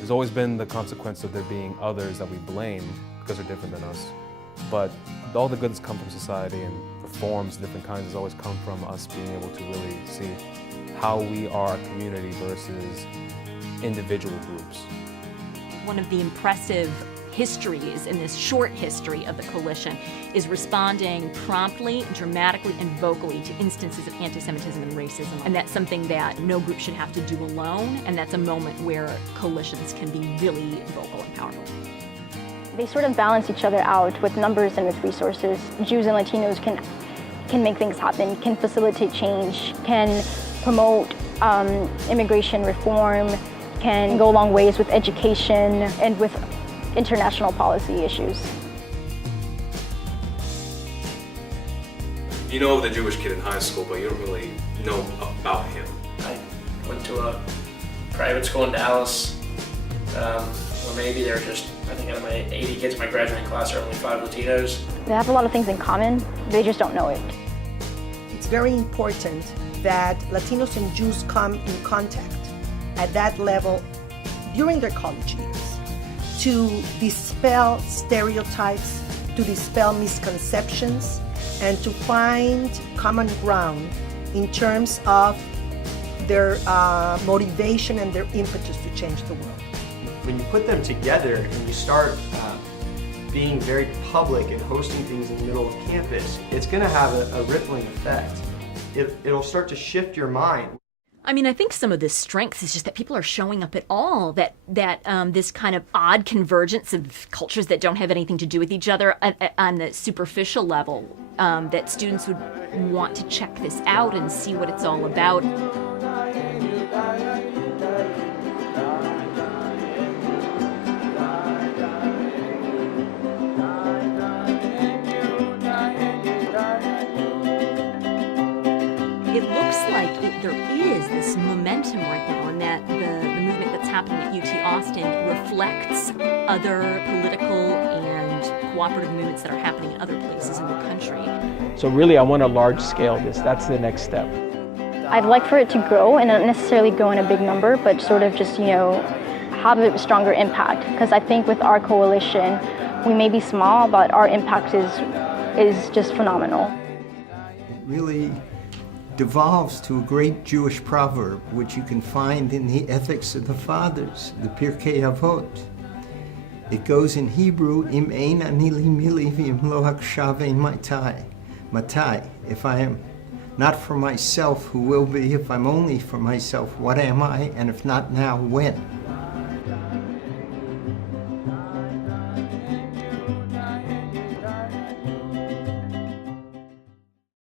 There's always been the consequence of there being others that we blame because they're different than us. But all the good that's come from society and reforms, different kinds, has always come from us being able to really see how we are a community versus individual groups. One of the impressive histories in this short history of the coalition is responding promptly, dramatically, and vocally to instances of anti-Semitism and racism. And that's something that no group should have to do alone, and that's a moment where coalitions can be really vocal and powerful. They sort of balance each other out with numbers and with resources. Jews and Latinos can make things happen, can facilitate change, can promote immigration reform, can go a long ways with education and with international policy issues. You know the Jewish kid in high school, but you don't really know about him. I went to a private school in Dallas, or maybe they're just, I think out of my 80 kids in my graduating class, there are only 5 Latinos. They have a lot of things in common, they just don't know it. It's very important that Latinos and Jews come in contact at that level during their college years to dispel stereotypes, to dispel misconceptions, and to find common ground in terms of their motivation and their impetus to change the world. When you put them together and you start being very public and hosting things in the middle of campus, it's going to have a rippling effect. It'll start to shift your mind. I mean, I think some of the strength is just that people are showing up at all, that this kind of odd convergence of cultures that don't have anything to do with each other on the superficial level, that students would want to check this out and see what it's all about. It looks like there is this momentum right now, and that the movement that's happening at UT Austin reflects other political and cooperative movements that are happening in other places in the country. So really, I want to large scale this. That's the next step. I'd like for it to grow, and not necessarily grow in a big number, but sort of just, have a stronger impact. Because I think with our coalition, we may be small, but our impact is just phenomenal. It really devolves to a great Jewish proverb, which you can find in the Ethics of the Fathers, the Pirkei Avot. It goes in Hebrew, Im ein ani li mili v'im lo hakshav ein matai. Matai, if I am not for myself, who will be? If I'm only for myself, what am I? And if not now, when?